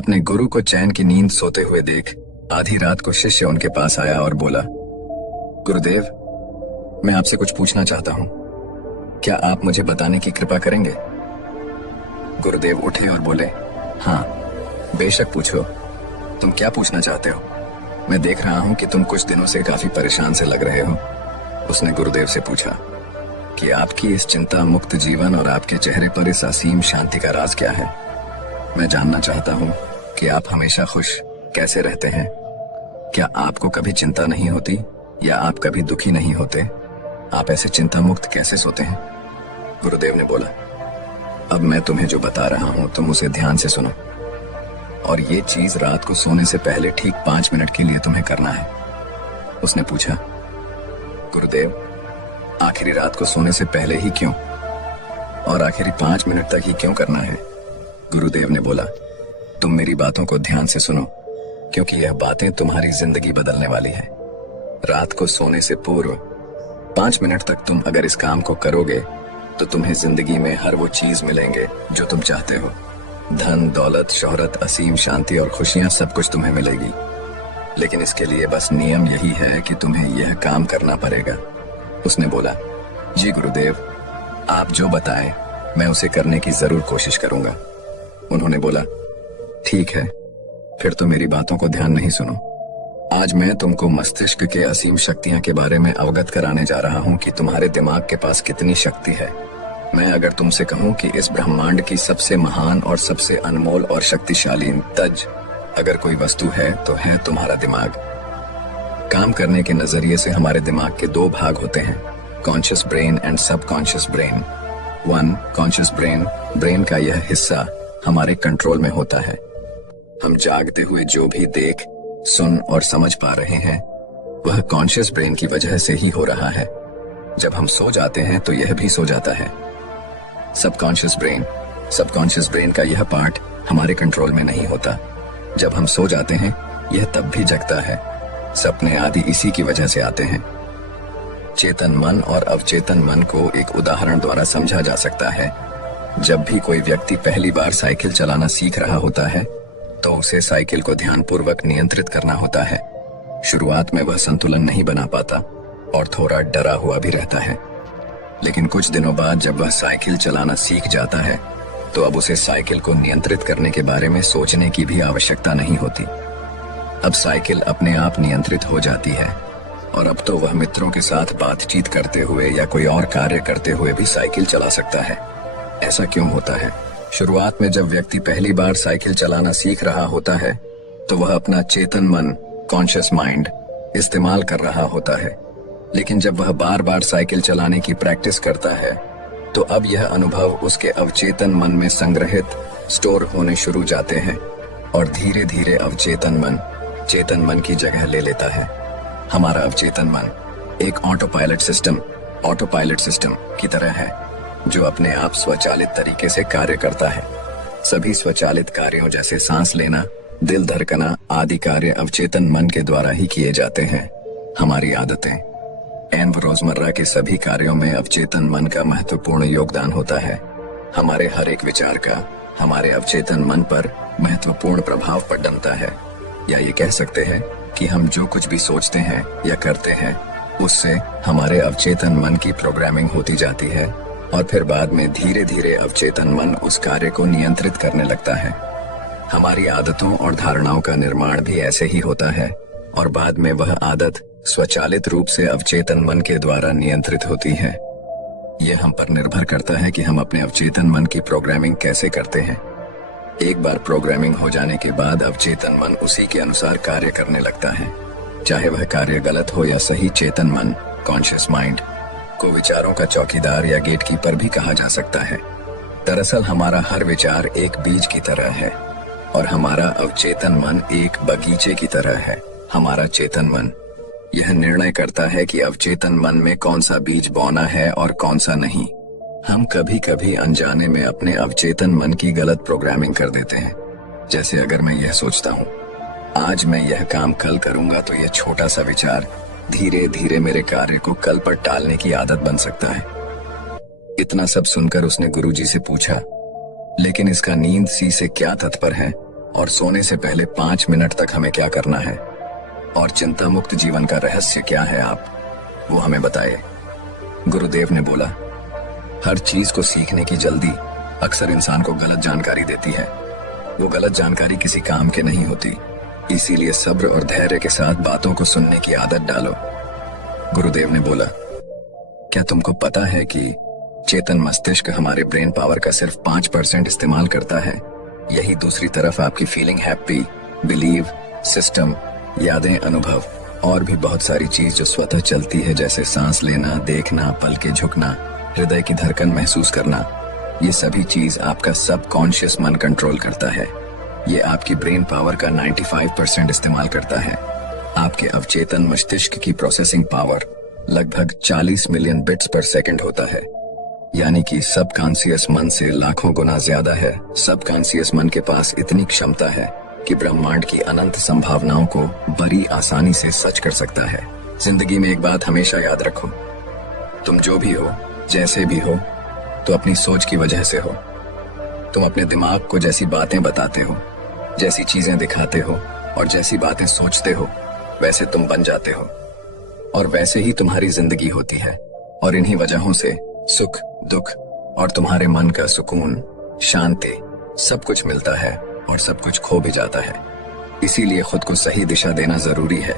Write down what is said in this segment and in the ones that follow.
अपने गुरु को चैन की नींद सोते हुए देख आधी रात को शिष्य उनके पास आया और बोला, गुरुदेव, मैं आपसे कुछ पूछना चाहता हूं, क्या आप मुझे बताने की कृपा करेंगे? गुरुदेव उठे और बोले, हाँ, बेशक पूछो। तुम क्या पूछना चाहते हो? मैं देख रहा हूं कि तुम कुछ दिनों से काफी परेशान से लग रहे हो। उसने गुरुदेव से पूछा कि आपकी इस चिंता मुक्त जीवन और आपके चेहरे पर इस असीम शांति का राज क्या है? मैं जानना चाहता हूं कि आप हमेशा खुश कैसे रहते हैं। क्या आपको कभी चिंता नहीं होती या आप कभी दुखी नहीं होते? आप ऐसे चिंता मुक्त कैसे सोते हैं? गुरुदेव ने बोला, अब मैं तुम्हें जो बता रहा हूं तुम उसे ध्यान से सुनो, और ये चीज रात को सोने से पहले ठीक 5 मिनट के लिए तुम्हें करना है। उसने पूछा, गुरुदेव, आखिरी रात को सोने से पहले ही क्यों, और आखिरी 5 मिनट तक ही क्यों करना है? गुरुदेव ने बोला, तुम मेरी बातों को ध्यान से सुनो, क्योंकि यह बातें तुम्हारी जिंदगी बदलने वाली है। रात को सोने से पूर्व 5 मिनट तक तुम अगर इस काम को करोगे तो तुम्हें जिंदगी में हर वो चीज मिलेंगे जो तुम चाहते हो। धन, दौलत, शोहरत, असीम शांति और खुशियां सब कुछ तुम्हें मिलेगी। लेकिन इसके लिए बस नियम यही है कि तुम्हें यह काम करना पड़ेगा। उसने बोला, जी गुरुदेव, आप जो बताएं मैं उसे करने की जरूर कोशिश करूंगा। उन्होंने बोला, ठीक है, फिर तो मेरी बातों को ध्यान नहीं सुनो। आज मैं तुमको मस्तिष्क के असीम शक्तियां के बारे में अवगत कराने जा रहा हूं कि तुम्हारे दिमाग के पास कितनी शक्ति है। मैं अगर तुमसे कहूं कि इस ब्रह्मांड की सबसे महान और सबसे अनमोल और शक्तिशाली तज अगर कोई वस्तु है तो है तुम्हारा दिमाग। काम करने के नजरिए से हमारे दिमाग के 2 भाग होते हैं, conscious brain and subconscious brain. Conscious brain का यह हिस्सा हमारे कंट्रोल में होता है। हम जागते हुए जो भी देख, सुन और समझ पा रहे हैं वह कॉन्शियस ब्रेन की वजह से ही हो रहा है। जब हम सो जाते हैं तो यह भी सो जाता है। सबकॉन्शियस ब्रेन का यह पार्ट हमारे कंट्रोल में नहीं होता। जब हम सो जाते हैं यह तब भी जगता है। सपने आदि इसी की वजह से आते हैं। चेतन मन और अवचेतन मन को एक उदाहरण द्वारा समझा जा सकता है। जब भी कोई व्यक्ति पहली बार साइकिल चलाना सीख रहा होता है तो उसे साइकिल को ध्यानपूर्वक नियंत्रित करना होता है। शुरुआत में वह संतुलन नहीं बना पाता और थोड़ा डरा हुआ भी रहता है। लेकिन कुछ दिनों बाद जब वह साइकिल चलाना सीख जाता है तो अब उसे साइकिल को नियंत्रित करने के बारे में सोचने की भी आवश्यकता नहीं होती। अब साइकिल अपने आप नियंत्रित हो जाती है और अब तो वह मित्रों के साथ बातचीत करते हुए या कोई और कार्य करते हुए भी साइकिल चला सकता है। ऐसा क्यों होता है? शुरुआत में जब व्यक्ति पहली बार साइकिल चलाना सीख रहा होता है तो वह अपना चेतन मन, कॉन्शियस माइंड इस्तेमाल कर रहा होता है। लेकिन जब वह बार बार साइकिल चलाने की प्रैक्टिस करता है तो अब यह अनुभव उसके अवचेतन मन में संग्रहित, स्टोर होने शुरू जाते हैं और धीरे धीरे अवचेतन मन चेतन मन की जगह ले लेता है। हमारा अवचेतन मन एक ऑटोपायलट सिस्टम की तरह है जो अपने आप स्वचालित तरीके से कार्य करता है। सभी स्वचालित कार्यों जैसे सांस लेना, दिल धड़कना आदि कार्य अवचेतन मन के द्वारा ही किए जाते हैं। हमारी आदतें एवं रोजमर्रा के सभी कार्यों में अवचेतन मन का महत्वपूर्ण योगदान होता है। हमारे हर एक विचार का हमारे अवचेतन मन पर महत्वपूर्ण प्रभाव पड़ता है। या ये कह सकते हैं कि हम जो कुछ भी सोचते हैं या करते हैं उससे हमारे अवचेतन मन की प्रोग्रामिंग होती जाती है और फिर बाद में धीरे धीरे अवचेतन मन उस कार्य को नियंत्रित करने लगता है। हमारी आदतों और धारणाओं का निर्माण भी ऐसे ही होता है और बाद में वह आदत स्वचालित रूप से अवचेतन मन के द्वारा नियंत्रित होती है। यह हम पर निर्भर करता है कि हम अपने अवचेतन मन की प्रोग्रामिंग कैसे करते हैं। एक बार प्रोग्रामिंग हो जाने के बाद अवचेतन मन उसी के अनुसार कार्य करने लगता है, चाहे वह कार्य गलत हो या सही। चेतन मन, कॉन्शियस माइंड को विचारों का चौकीदार या गेटकीपर भी कहा जा सकता है। दरअसल हमारा हर विचार एक बीज की तरह है और हमारा अवचेतन मन एक बगीचे की तरह है। हमारा चेतन मन यह निर्णय करता है कि अवचेतन मन में कौन सा बीज बोना है और कौन सा नहीं। हम कभी कभी अनजाने में अपने अवचेतन मन की गलत प्रोग्रामिंग कर देते हैं। जैसे अगर मैं यह सोचता हूँ, आज मैं यह काम कल करूंगा, तो यह छोटा सा विचार धीरे धीरे मेरे कार्य को कल पर टालने की आदत बन सकता है। इतना सब सुनकर उसने गुरुजी से पूछा, लेकिन इसका नींद सी से क्या तात्पर्य है? और सोने से पहले 5 मिनट तक हमें क्या करना है और चिंता मुक्त जीवन का रहस्य क्या है, आप वो हमें बताए। गुरुदेव ने बोला, हर चीज को सीखने की जल्दी अक्सर इंसान को गलत जानकारी देती है। वो गलत जानकारी किसी काम के नहीं होती, इसीलिए सब्र और धैर्य के साथ बातों को सुनने की आदत डालो। गुरुदेव ने बोला, क्या तुमको पता है कि चेतन मस्तिष्क हमारे ब्रेन पावर का सिर्फ 5% इस्तेमाल करता है। यही दूसरी तरफ आपकी फीलिंग, हैप्पी, बिलीव, सिस्टम, यादें, अनुभव और भी बहुत सारी चीज जो स्वतः चलती है, जैसे सांस लेना, देखना, पल के झुकना, हृदय की धड़कन महसूस करना, ये सभी चीज आपका सबकॉन्शियस मन कंट्रोल करता है। ये आपकी ब्रेन पावर का 95% इस्तेमाल करता है। आपके अवचेतन मस्तिष्क की प्रोसेसिंग पावर लगभग 40 मिलियन बिट्स पर सेकंड होता है, यानी कि सबकॉन्शियस मन से लाखों गुना ज्यादा है। सबकॉन्शियस मन के पास इतनी क्षमता है कि ब्रह्मांड की अनंत संभावनाओं को बड़ी आसानी से सच कर सकता है। जिंदगी में एक बात हमेशा याद रखो, तुम जो भी हो, जैसे भी हो, तो अपनी सोच की वजह से हो। तुम अपने दिमाग को जैसी बातें बताते हो, जैसी चीजें दिखाते हो और जैसी बातें सोचते हो, वैसे तुम बन जाते हो और वैसे ही तुम्हारी जिंदगी होती है। और इन्हीं वजहों से सुख, दुख और तुम्हारे मन का सुकून, शांति, सब कुछ मिलता है और सब कुछ खो भी जाता है। इसीलिए खुद को सही दिशा देना जरूरी है।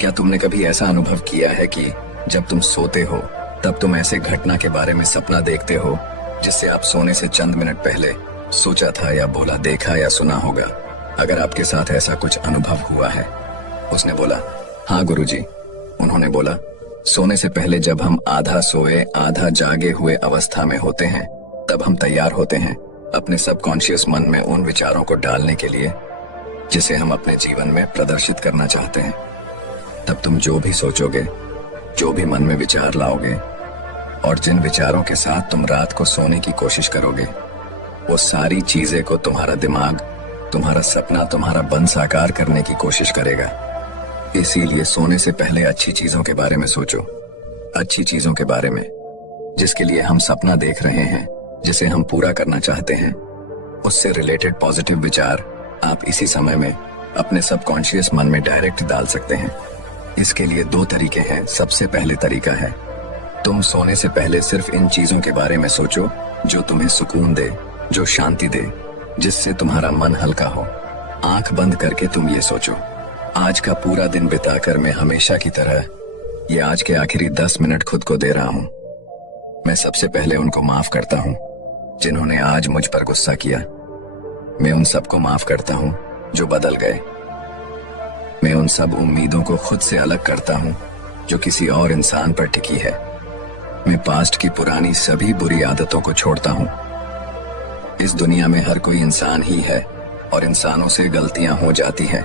क्या तुमने कभी ऐसा अनुभव किया है कि जब तुम सोते हो तब तुम ऐसे घटना के बारे में सपना देखते हो जिससे आप सोने से चंद मिनट पहले सोचा था या बोला, देखा या सुना होगा? अगर आपके साथ ऐसा कुछ अनुभव हुआ है। उसने बोला, हाँ गुरुजी। उन्होंने बोला, सोने से पहले जब हम आधा सोए आधा जागे हुए अवस्था में होते हैं, तब हम तैयार होते हैं अपने सबकॉन्शियस मन में उन विचारों को डालने के लिए जिसे हम अपने जीवन में प्रदर्शित करना चाहते हैं। तब तुम जो भी सोचोगे, जो भी मन में विचार लाओगे और जिन विचारों के साथ तुम रात को सोने की कोशिश करोगे, वो सारी चीजें को तुम्हारा दिमाग, तुम्हारा सपना, तुम्हारा बन साकार करने की कोशिश करेगा। इसीलिए सोने से पहले अच्छी चीजों के बारे में सोचो, अच्छी चीजों के बारे में जिसके लिए हम सपना देख रहे हैं, जिसे हम पूरा करना चाहते हैं, उससे रिलेटेड पॉजिटिव विचार आप इसी समय में अपने सबकॉन्शियस मन में डायरेक्ट डाल सकते हैं। इसके लिए 2 तरीके हैं। सबसे पहले तरीका है, तुम सोने से पहले सिर्फ इन चीजों के बारे में सोचो जो तुम्हें सुकून दे, जो शांति दे, जिससे तुम्हारा मन हल्का हो। आंख बंद करके तुम ये सोचो, आज का पूरा दिन बिताकर मैं हमेशा की तरह ये आज के आखिरी 10 मिनट खुद को दे रहा हूं। मैं सबसे पहले उनको माफ करता हूं जिन्होंने आज मुझ पर गुस्सा किया। मैं उन सबको माफ करता हूं जो बदल गए। मैं उन सब उम्मीदों को खुद से अलग करता हूं जो किसी और इंसान पर टिकी है। मैं पास्ट की पुरानी सभी बुरी आदतों को छोड़ता हूं। इस दुनिया में हर कोई इंसान ही है और इंसानों से गलतियां हो जाती हैं,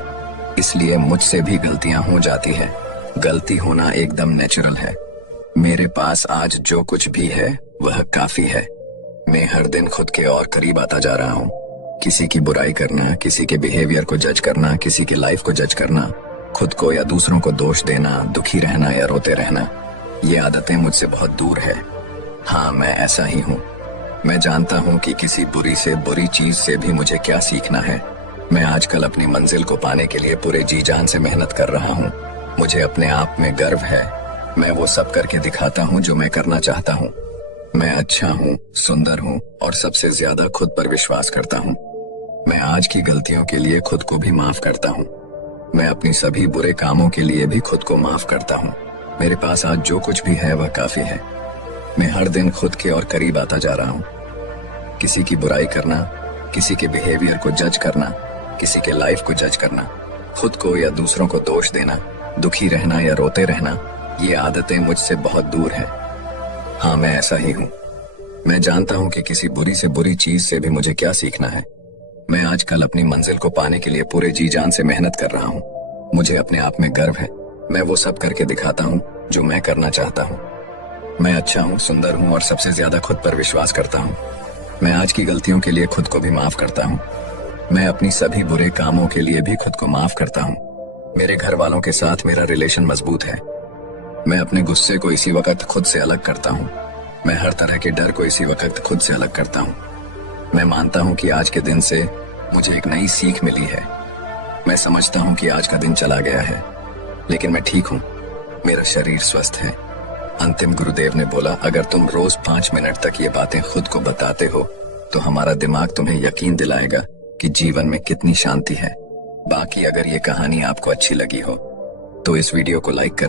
इसलिए मुझसे भी गलतियां हो जाती हैं। गलती होना एकदम नेचुरल है। मेरे पास आज जो कुछ भी है वह काफी है। मैं हर दिन खुद के और करीब आता जा रहा हूँ। किसी की बुराई करना, किसी के बिहेवियर को जज करना, किसी की लाइफ को जज करना, खुद को या दूसरों को दोष देना, दुखी रहना या रोते रहना, ये आदतें मुझसे बहुत दूर है। हाँ, मैं ऐसा ही हूँ। मैं जानता हूँ कि किसी बुरी से बुरी चीज से भी मुझे क्या सीखना है। मैं आजकल अपनी मंजिल को पाने के लिए पूरे जी जान से मेहनत कर रहा हूँ। मुझे अपने आप में गर्व है। मैं वो सब करके दिखाता हूँ जो मैं करना चाहता हूँ। मैं अच्छा हूँ, सुंदर हूँ और सबसे ज्यादा खुद पर विश्वास करता हूँ। मैं आज की गलतियों के लिए खुद को भी माफ करता हूँ। मैं अपनी सभी बुरे कामों के लिए भी खुद को माफ करता हूँ। मेरे पास आज जो कुछ भी है वह काफी है। मैं हर दिन खुद के और करीब आता जा रहा हूँ। किसी की बुराई करना, किसी के बिहेवियर को जज करना, किसी के लाइफ को जज करना, खुद को या दूसरों को दोष देना, दुखी रहना या रोते रहना, ये आदतें मुझसे बहुत दूर हैं। हाँ, मैं ऐसा ही हूँ। मैं जानता हूँ कि किसी बुरी से बुरी चीज से भी मुझे क्या सीखना है। मैं आजकल अपनी मंजिल को पाने के लिए पूरे जी जान से मेहनत कर रहा हूँ। मुझे अपने आप में गर्व है। मैं वो सब करके दिखाता हूँ जो मैं करना चाहता हूँ। मैं अच्छा हूँ, सुंदर हूँ और सबसे ज्यादा खुद पर विश्वास करता हूँ। मैं आज की गलतियों के लिए खुद को भी माफ करता हूँ। मैं अपनी सभी बुरे कामों के लिए भी खुद को माफ करता हूँ। मेरे घर वालों के साथ मेरा रिलेशन मजबूत है। मैं अपने गुस्से को इसी वक्त खुद से अलग करता हूँ। मैं हर तरह के डर को इसी वक्त खुद से अलग करता हूँ। मैं मानता हूँ कि आज के दिन से मुझे एक नई सीख मिली है। मैं समझता हूँ कि आज का दिन चला गया है, लेकिन मैं ठीक हूँ। मेरा शरीर स्वस्थ है। अंतिम गुरुदेव ने बोला, अगर तुम रोज 5 मिनट तक ये बातें खुद को बताते हो तो हमारा दिमाग तुम्हें यकीन दिलाएगा कि जीवन में कितनी शांति है। बाकी अगर ये कहानी आपको अच्छी लगी हो तो इस वीडियो को लाइक करें।